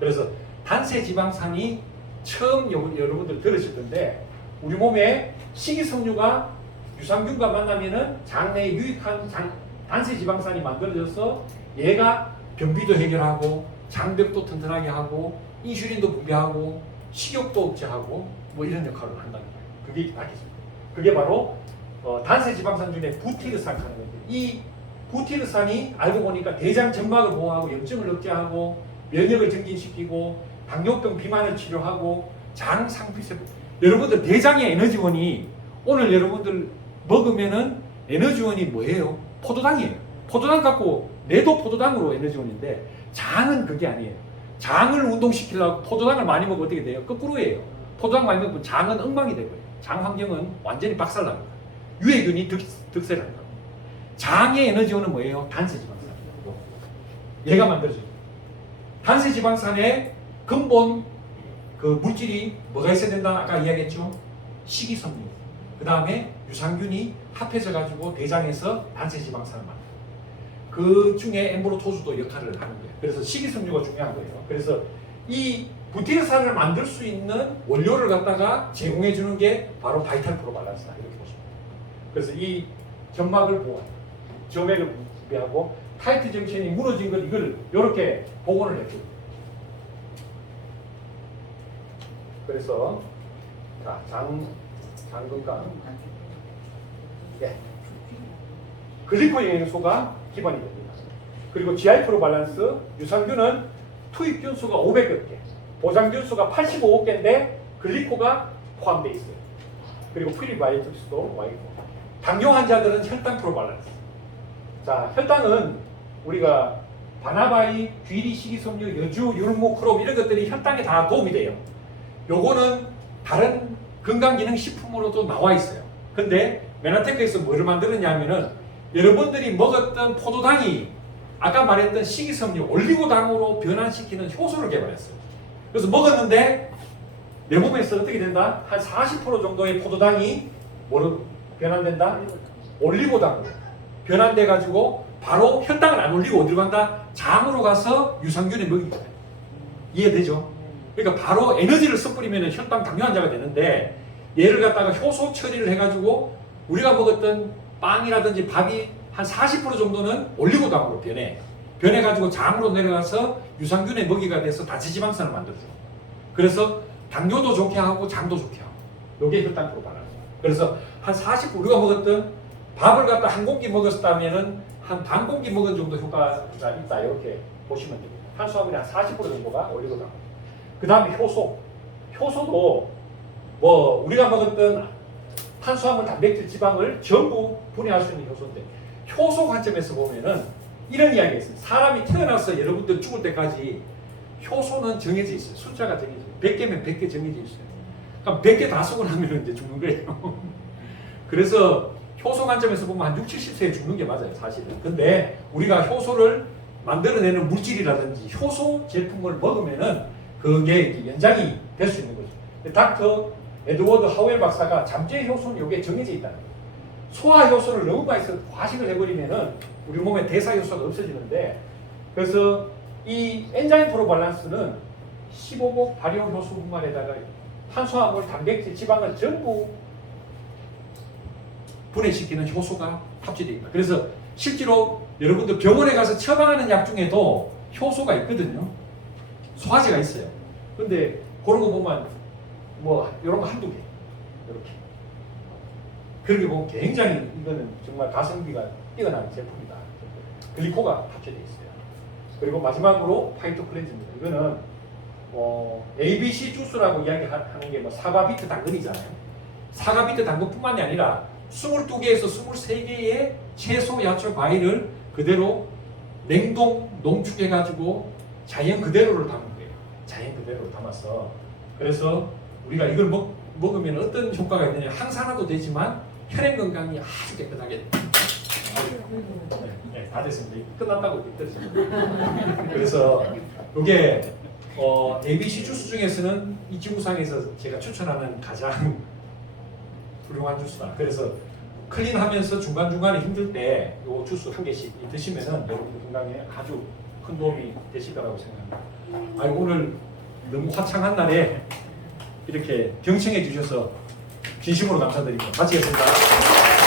그래서 단세지방산이 처음 여러분들 들으실 건데, 우리 몸에 식이섬유가 유산균과 만나면은 장내에 유익한 단세지방산이 만들어져서 얘가 변비도 해결하고 장벽도 튼튼하게 하고 인슐린도 분비하고 식욕도 억제하고 뭐 이런 역할을 한다는 거예요. 그게 딱 있습니다. 그게 바로 단세지방산 중에 부티르산이라는 건데, 이 부티르산이 알고 보니까 대장 점막을 보호하고 염증을 억제하고 면역을 증진시키고 당뇨병 비만을 치료하고 장 상피세포. 여러분들 대장의 에너지원이 오늘 여러분들 먹으면은 에너지원이 뭐예요? 포도당이에요. 포도당 갖고 뇌도 포도당으로 에너지원인데 장은 그게 아니에요. 장을 운동시키려고 포도당을 많이 먹으면 어떻게 돼요? 거꾸로예요. 포도당 많이 먹으면 장은 엉망이 되고요. 장 환경은 완전히 박살납니다. 유해균이 득세를 합니다. 장의 에너지원은 뭐예요? 단세지방산. 얘가 만들어져요. 단세지방산의 근본 그 물질이 뭐가 있어야 된다? 아까 이야기했죠? 식이섬유. 그 다음에 유산균이 합해져 가지고 대장에서 단세지방산을 만들어요. 그 중에 엠브로토주도 역할을 하는 거예요. 그래서 식이섬유가 중요한 거예요. 그래서 이 부티르산을 만들 수 있는 원료를 갖다가 제공해 주는 게 바로 바이탈 프로 발란스다 이렇게 보시면 돼요. 그래서 이 점막을 보호하는 점액을 분비하고 타이트 정션이 무너진 것 이걸 이렇게 복원을 해줘요. 그래서 자, 장 건강 네. 글리코 영양소가 기반이 됩니다. 그리고 GI 프로 밸런스 유산균은 투입균수가 500여 개, 보장균수가 85개인데 글리코가 포함되어 있어요. 그리고 프리바이오틱스도 와 있고. 당뇨 환자들은 혈당 프로 밸런스. 자, 혈당은 우리가 바나바이, 귀리, 식이섬유, 여주, 율무, 크롬 이런 것들이 혈당에 다 도움이 돼요. 요거는 다른 건강기능식품으로도 나와 있어요. 근데 메나테크에서 뭐를 만들었냐면은 여러분들이 먹었던 포도당이 아까 말했던 식이섬유, 올리고당으로 변환시키는 효소를 개발했어요. 그래서 먹었는데 내 몸에서 어떻게 된다? 한 40% 정도의 포도당이 뭐로 변환된다? 올리고당으로 변환돼 가지고 바로 혈당을 안 올리고 어디로 간다? 장으로 가서 유산균에 먹이게 돼요. 이해되죠? 그러니까 바로 에너지를 써버리면 혈당 당뇨 환자가 되는데 얘를 갖다가 효소 처리를 해가지고 우리가 먹었던 빵이라든지 밥이 한 40% 정도는 올리고당으로 변해가지고 장으로 내려가서 유산균의 먹이가 돼서 단체지방산을 만들어줘. 그래서 당뇨도 좋게 하고 장도 좋게 하고 이게 혈당 프로 밸런스. 그래서 한 40% 우리가 먹었던 밥을 갖다 한 공기 먹었다면은 한 반 공기 먹은 정도 효과가 있다 이렇게 보시면 됩니다. 탄수화물이 한 40% 정도가 올리고당. 그 다음에 효소. 효소도 뭐 우리가 먹었던 탄수화물, 단백질, 지방을 전부 분해할 수 있는 효소인데 효소 관점에서 보면은 이런 이야기가 있어요. 사람이 태어나서 여러분들 죽을 때까지 효소는 정해져 있어요. 숫자가 정해져 있어요. 100개면 100개 정해져 있어요. 그럼 100개 다 쓰고 나면 이제 죽는 거예요. 그래서 효소 관점에서 보면 한 60, 70세에 죽는 게 맞아요, 사실은. 근데 우리가 효소를 만들어내는 물질이라든지 효소 제품을 먹으면은 그게 연장이 될 수 있는 거죠. 닥터 에드워드 하웰 박사가 잠재 효소는 이게 정해져 있다는 거예요. 소화 효소를 너무 많이 써서 과식을 해버리면은 우리 몸에 대사 효소가 없어지는데 그래서 이 엔자임 프로 밸런스는 15복 발효 효소분말에다가 탄수화물, 단백질, 지방을 전부 분해시키는 효소가 합치되어 있다. 그래서 실제로 여러분들 병원에 가서 처방하는 약 중에도 효소가 있거든요. 소화제가 있어요. 근데 그런 거 보면 뭐 이런 거 한두 개 이렇게 그렇게 보면 굉장히 이거는 정말 가성비가 뛰어난 제품이다. 글리코가 합쳐져 있어요. 그리고 마지막으로 파이토 클렌즈입니다. 이거는 ABC 주스라고 이야기하는 게 뭐 사과, 비트, 당근이잖아요. 사과, 비트, 당근뿐만이 아니라 22개에서 23개의 채소, 야채, 과일을 그대로 냉동, 농축해가지고 자연 그대로를 담은 거예요. 자연 그대로를 담아서. 그래서 우리가 이걸 먹으면 어떤 효과가 있느냐. 항산화도 되지만 혈액 건강이 아주 깨끗하게 네, 다 됐습니다. 끝났다고 느껴집니다. 그래서 이게 ABC 주스 중에서는 이 지구상에서 제가 추천하는 가장 훌륭한 주스다. 그래서 클린하면서 중간중간에 힘들 때 이 주스 한 개씩 드시면은 여러분 건강에 아주 큰 도움이 되실 거라고 생각합니다. 오늘 너무 화창한 날에 이렇게 경청해 주셔서 진심으로 감사드립니다. 마치겠습니다.